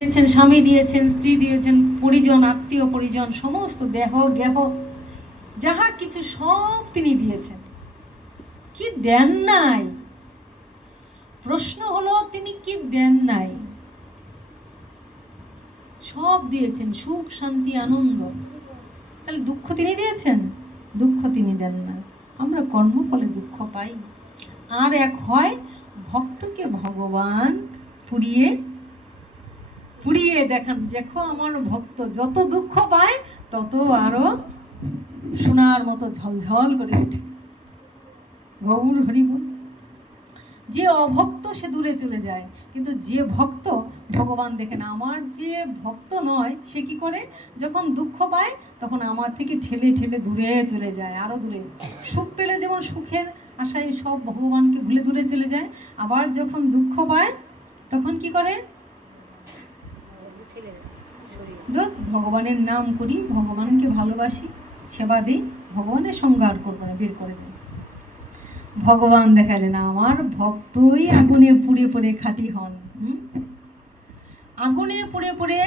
দিয়েছেন, স্বামী দিয়েছেন, স্ত্রী দিয়েছেন, পরিজন, আত্মীয় পরিজন, সমস্ত দেহ গেহ যাহা কিছু সব তিনি দিয়েছেন। কি দেন নাই? প্রশ্ন হলো তিনি কি দেন নাই? সব দিয়েছেন, সুখ, শান্তি, আনন্দ। তাহলে দুঃখ তিনি দিয়েছেন? দুঃখ তিনি দেন না। আমরা কর্মফলে দুঃখ পাই। আর এক হয় ভক্তকে ভগবান পুড়িয়ে পুড়িয়ে দেখান, দেখো আমার ভক্ত যত দুঃখ পায় তত আরো সোনার মতো ঝলঝল করে ওঠে। গৌর হরিবল। যে অভক্ত সে দূরে চলে যায়, কিন্তু যে ভক্ত ভগবান দেখেন। আমার যে ভক্ত নয় সে কি করে? যখন দুঃখ পায় তখন আমার থেকে ঠেলে ঠেলে দূরে চলে যায়, আরো দূরে। সুখ পেলে যেমন সুখের আশায় সব ভগবানকে ভুলে দূরে চলে যায়, আবার যখন দুঃখ পায় তখন কি করে? ভগবানের নাম করি, ভগবানকে ভালোবাসি, সেবা দিই, ভগবানের সঙ্গ আর করবো না, বের করে দেয়। ভগবান দেখালেন আমার ভক্তই আগুনে পুড়ে পুড়ে খাঁটি হন। আগুনে পুড়ে পুড়ে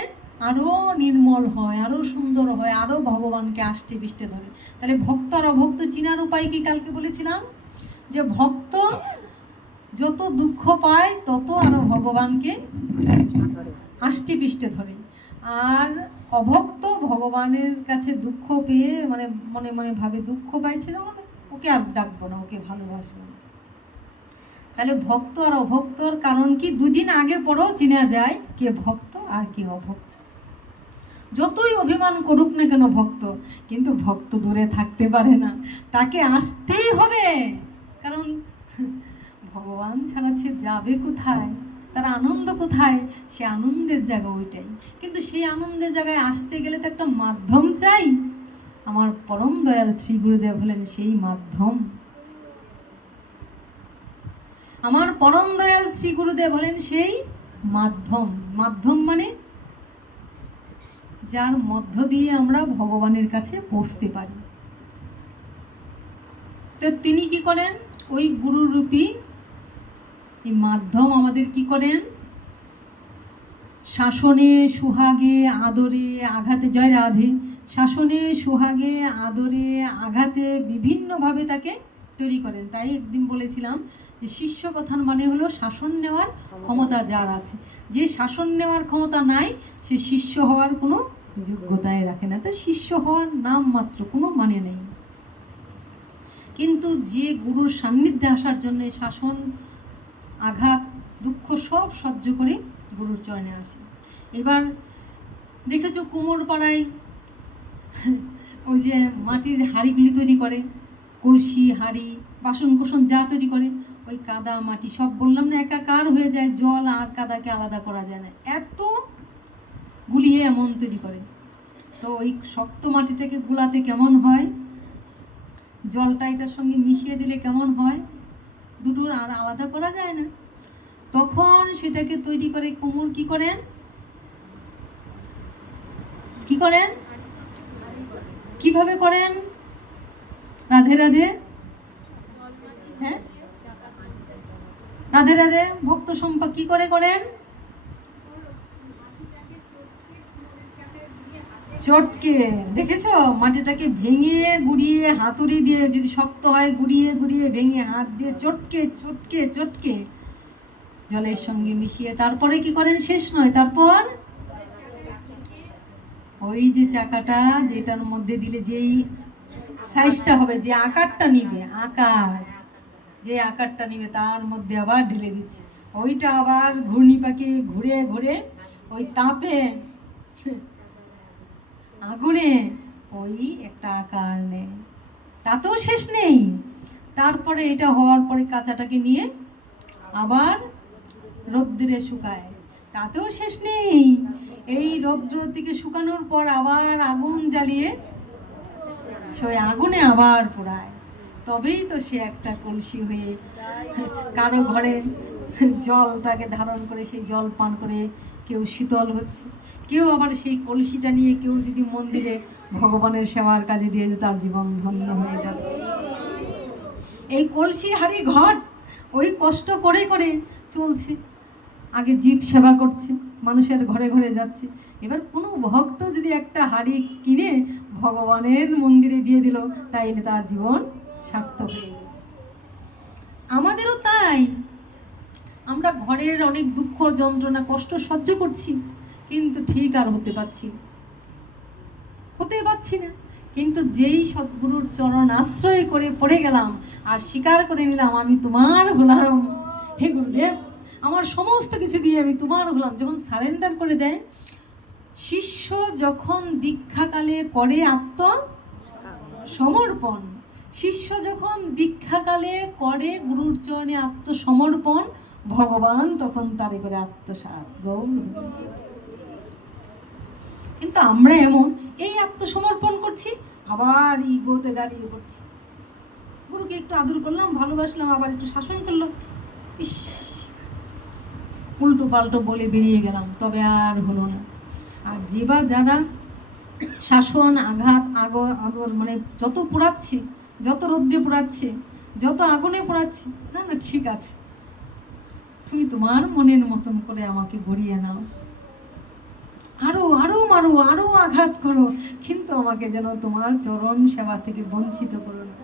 আরো নির্মল হয়, আরো সুন্দর হয়, আরো ভগবানকে আষ্টে পিষ্টে ধরে। তাহলে ভক্ত আর অভক্ত চিনার উপায় কি? কালকে বলেছিলাম যে ভক্ত যত দুঃখ পায় তত আরো ভগবানকে আষ্টে পিষ্টে ধরে, আর অভক্ত ভগবানের কাছে দুঃখ পেয়ে মানে মনে মনে ভাবে দুঃখ পাইছে যখন ওকে আর ডাকবো না, ওকে ভালোবাসবো না। তাহলে ভক্ত আর অভক্তর কারণ কি? দুদিন আগে পরেও চিনা যায় কে ভক্ত আর কে অভক্ত। যতই অভিমান করুক না কেন ভক্ত, কিন্তু ভক্ত দূরে থাকতে পারে না, তাকে আসতেই হবে। কারণ ভগবান ছাড়া সে যাবে কোথায়? তার আনন্দ কোথায়? সে আনন্দের জায়গা ওইটাই। কিন্তু সেই আনন্দের জায়গায় আসতে গেলে তো একটা মাধ্যম চাই। আমার পরম দয়াল শ্রী গুরুদেব হলেন সেই মাধ্যম। আমার পরম দয়াল শ্রী গুরুদেব হলেন সেই মাধ্যম। মাধ্যম মানে যার মধ্য দিয়ে আমরা ভগবানের কাছে পৌঁছতে পারি। তো তিনি কি করেন? ওই গুরুরূপী এই মাধ্যম আমাদের কি করেন? শাসনে সুহাগে আদরে আঘাতে, জয় রাধে, শাসনে সুহাগে আদরে আঘাতে বিভিন্নভাবে তাকে তৈরি করেন। তাই একদিন বলেছিলাম যে শিষ্য কথার মানে হলো শাসন নেওয়ার ক্ষমতা যার আছে। যে শাসন নেওয়ার ক্ষমতা নাই সে শিষ্য হওয়ার কোনো যোগ্যতায় রাখে না। তা শিষ্য হওয়ার নাম মাত্র, কোনো মানে নেই। কিন্তু যে গুরুর সান্নিধ্যে আসার জন্য শাসন, আঘাত, দুঃখ সব সহ্য করে গুরুর চরণে আসে। এবার দেখেছো কুমোর পাড়ায় ওই যে মাটির হাঁড়িগুলি তৈরি করে, কলসি, হাঁড়ি, বাসন কোসন যা তৈরি করে, ওই কাদা মাটি সব বললাম না একাকার হয়ে যায়, জল আর কাদাকে আলাদা করা যায় না, এত গুলিয়ে এমন তৈরি করে। তো ওই শক্ত মাটিটাকে গুলাতে কেমন হয়, জলটা এটার সঙ্গে মিশিয়ে দিলে কেমন হয়, দুটোর আর আলাদা করা যায় না। তখন সেটাকে তৈরি করে কুমোর কি করেন? কি করেন? কিভাবে করেন? রাধে রাধে, হ্যাঁ রাধে রাধে। ভক্ত সম্পা কি করে করেন? চটকে। দেখেছো মাটিটাকে ভেঙে গুড়িয়ে, হাতুড়ি দিয়ে যদি শক্ত হয় গুড়িয়ে গুড়িয়ে ভেঙে হাত দিয়ে চটকে চটকে চটকে জলের সঙ্গে মিশিয়ে তারপরে কি করেন? শেষ নয়, তারপর ওই যে চাকাটা যেটার মধ্যে দিলে যেই সাইজটা হবে, যে আকারটা নিবে, আকার যে আকারটা নিবে তার মধ্যে আবার ঢেলে দিচ্ছে। ওইটা আবার ঘূর্ণি পাকে ঘুরে ঘুরে ওই তাপে আগুনে ওই একটা আকার নেয়। তাতেও শেষ নেই। তারপরে এটা হওয়ার পরে কাঁচাটাকে নিয়ে আবার রোদ্দুরে শুকায়, তাতেও শেষ নেই। এই রৌদ্র থেকে শুকানোর পর আবার আগুন জ্বালিয়ে সেই আগুনে আবার পোড়ায়, তবেই তো সে একটা কলসি হয়ে কারো ঘরে জল তাকে ধারণ করে সেই জল পান করে কেউ শীতল হচ্ছে, কেউ আবার সেই কলসিটা নিয়ে কেউ যদি মন্দিরে ভগবানের সেবার কাজে দিয়ে তার জীবন ধন্য হয়ে যাচ্ছে। এই কলসি হাঁড়ি ঘট ওই কষ্ট করে করে চলছে। আগে জীব সেবা করছে, মানুষের ঘরে ঘরে যাচ্ছি। এবার কোনো ভক্ত যদি একটা হাড়ি কিনে ভগবানের মন্দিরে দিয়ে দিল, তাইলে তার জীবন সার্থক হয়ে গেল। আমাদেরও তাই, আমরা ঘরের অনেক দুঃখ যন্ত্রণা কষ্ট সহ্য করছি, কিন্তু ঠিক আর হতে পারছি না। কিন্তু যেই সদ্গুরুর চরণ আশ্রয় করে পড়ে গেলাম আর স্বীকার করে নিলাম আমি তোমার হলাম, হে গুরুদেব আমার সমস্ত কিছু দিয়ে আমি তোমার হলাম, যখন সারেন্ডার করে দেয়, শিষ্য যখন দীক্ষাকালে করে আত্মসমর্পণ, শিষ্য যখন দীক্ষাকালে করে গুরুর চরণে আত্মসমর্পণ, ভগবান তখন তারে করে আত্মসাৎ গৌণ। কিন্তু আমরা এমন এই আত্মসমর্পণ করছি, আবার ইগোতে দাঁড়িয়ে করছি। গুরুকে একটু আদর করলাম, ভালোবাসলাম, আবার একটু শাসন করলো, ইস উল্টো পাল্টো বলে বেরিয়ে গেলাম, তবে আর হলো না। আর যে বা যারা শাসন আঘাত আগর মানে যত পোড়াচ্ছে, যত রৌদ্রে পোড়াচ্ছে, যত আগুনে পোড়াচ্ছে, না না ঠিক আছে, তুমি তোমার মনের মতন করে আমাকে গড়িয়ে নাও, আরো আরো মারো, আরো আঘাত করো, কিন্তু আমাকে যেন তোমার চরণ সেবা থেকে বঞ্চিত করো না।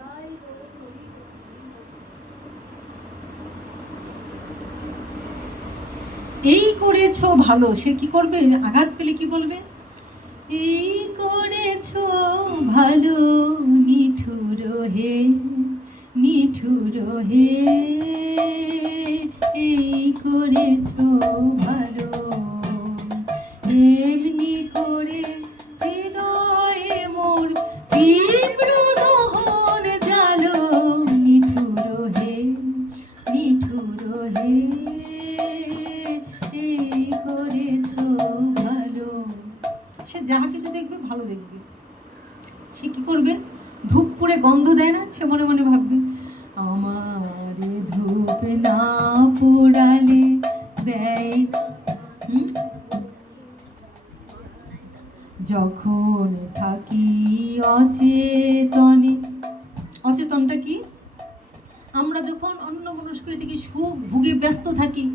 এই করেছো ভালো, সে কি করবে? আঘাত পেলে কি বলবে? এই করেছো ভালো নিঠুর হে, নিঠুর হে, এই করেছো ভালো, এমনি করে হৃদয়ে মোর তীব্র দহন জালো, নিঠুর হে, নিঠুর হে, এই করেছো ভালো। সে যাহা কিছু দেখবে ভালো দেখবে, সে কি করবে? ধূপ পুড়ে গন্ধ দেয় না, সে মনে মনে ভাববে আমারে ধূপ না পোড়ালে দেয়, যখন থাকি অচেতনে। অচেতনটা কি? আমরা যখন অন্য মনস্ক থেকে সুখ ভুগে ব্যস্ত থাকি,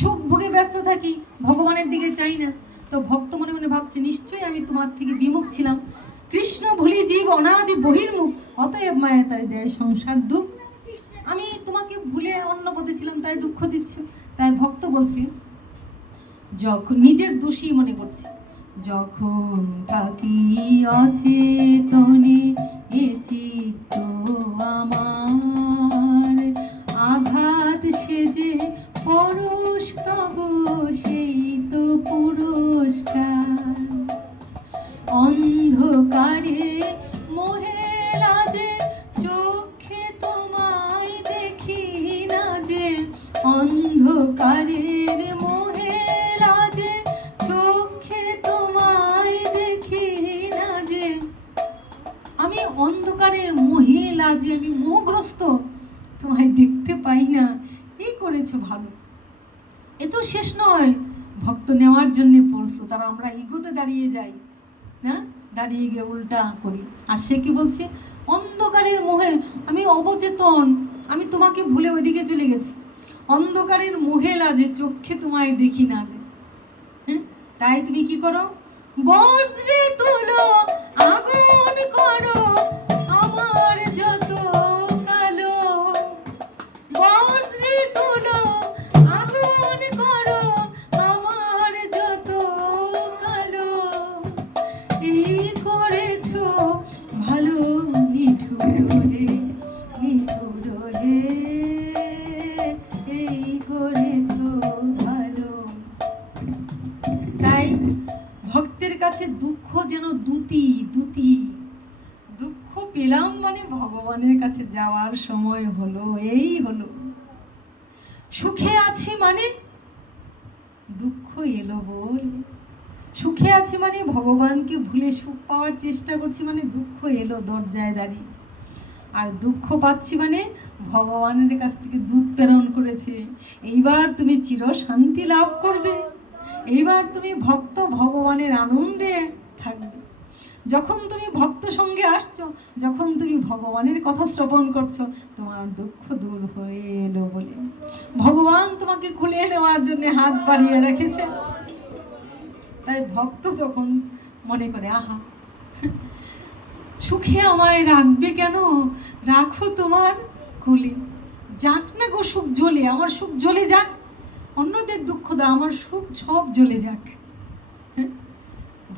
সুখ ভুগে ব্যস্ত থাকি, ভগবানের দিকে চাই না, তো ভক্ত মনে মনে ভাবছে নিশ্চয়ই আমি তোমার থেকে বিমুখ ছিলাম, কৃষ্ণ ভুলি জীব অনাদি বহির্মুখ, অতএব মায়া তাই দেয় সংসার দুঃখ, আমি তোমাকে ভুলে অন্য পথে ছিলাম তাই দুঃখ দিচ্ছে। তাই ভক্ত বলছে, যখন নিজের দোষী মনে করছে, যখন থাকি অচেতনে এ চিত্ত আমার, আঘাত সেজে পরশ তব সেই তো পুরস্কার, অন্ধকারে মোহে লাজে চোখে তোমায় দেখি না যে, অন্ধকারের মোহে লাজে চোখে তোমায় দেখি না যে, আমি অন্ধকারের মোহে লাজে আমি মোহগ্রস্ত, তোমায় দেখতে পাই না, এই করেছো ভালো। এ তো শেষ নয়, ভক্ত নেওয়ার জন্য পড়ছো, তারা আমরা ইগোতে দাঁড়িয়ে যাই না, দাঁড়িয়ে গিয়ে উল্টা করি। আর সে কি বলছে? অন্ধকারের মোহে আমি অবচেতন, আমি তোমাকে ভুলে ওইদিকে চলে গেছি, অন্ধকারের মোহে লাজে চোখে তোমায় দেখি না যে, হ্যাঁ তাই তুমি কি করো? বজ্রে তুলো আগুন করো আমার যত কালো, বজ্রে তুলো আগুন করো আমার যত কালো, এই করেছো ভালো নিঠুর হে, নিঠুর হে, এই করেছো ভালো। তাই ভক্তের কাছে দুঃখ যেন দুতি দুতি, দুঃখ পেলাম মানে ভগবানের কাছে যাওয়ার সময় হলো, এই হলো। সুখে আছি মানে দুঃখ এলো বল, সুখে আছি মানে ভগবানকে ভুলে সুখ পাওয়ার চেষ্টা করছি মানে দুঃখ এলো দরজায় দাঁড়িয়ে, আর দুঃখ পাচ্ছি মানে ভগবানের কাছ থেকে দূত প্রেরণ করেছে, এইবার তুমি চির শান্তি লাভ করবে, এইবার তুমি ভক্ত ভগবানের আনন্দে থাকবে। যখন তুমি ভক্ত সঙ্গে আসছো, যখন তুমি ভগবানের কথা শ্রবণ করছো, তোমার দুঃখ দূর হয়ে এলো বলে ভগবান তোমাকে খুলে নেওয়ার জন্য হাত বাড়িয়ে রেখেছে। তাই ভক্ত তখন মনে করে, আহা, সুখে আমায় রাখবে কেন, রাখো তোমার কোলে, যাক না গো সুখ জ্বলে, আমার সুখ জ্বলে যাক, অন্যদের দুঃখ দাও, আমার সুখ সব জ্বলে যাক।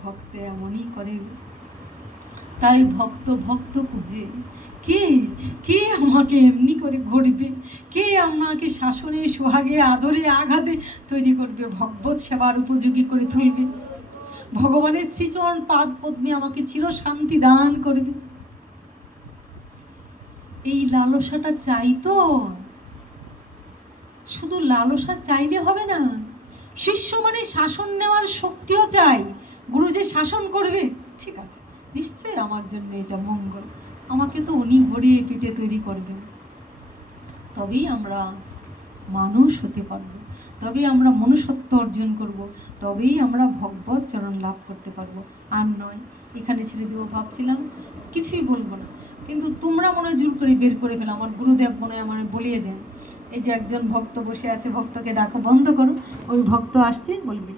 ভক্ত এমনই করে। তাই ভক্ত ভক্ত খুঁজে, কে কে আমাকে এমনি করে গড়বে, কে আমাকে শাসনে সোহাগে আদরে আঘাতে তৈরি করবে, ভগবত সেবার উপযোগী করে তুলবে, ভগবানের শ্রীচরণ পাদ পদ্মে আমাকে চির শান্তি দান করবে। এই লালসাটা চাই তো, শুধু লালসা চাইলে হবে না, শিষ্য মানে শাসন নেওয়ার শক্তিও চাই। গুরু যে শাসন করবে, ঠিক আছে, নিশ্চয়ই আমার জন্য এটা মঙ্গল, আমাকে তো উনি ঘড়িয়ে পিঠে তৈরি করবেন, তবেই আমরা মানুষ হতে পারবো, তবেই আমরা মনুষ্যত্ব অর্জন করব, তবেই আমরা ভগবত চরণ লাভ করতে পারবো। আর নয়, এখানে ছেড়ে দেবো ভাবছিলাম, কিছুই বলবো না, কিন্তু তোমরা মনে হয় জোর করে বের করে ফেলো। আমার গুরুদেব মনে হয় আমার বলিয়ে দেন, এই যে একজন ভক্ত বসে আছে, ভক্তকে ডাকো, বন্ধ করো, ওই ভক্ত আসছে, বলবে।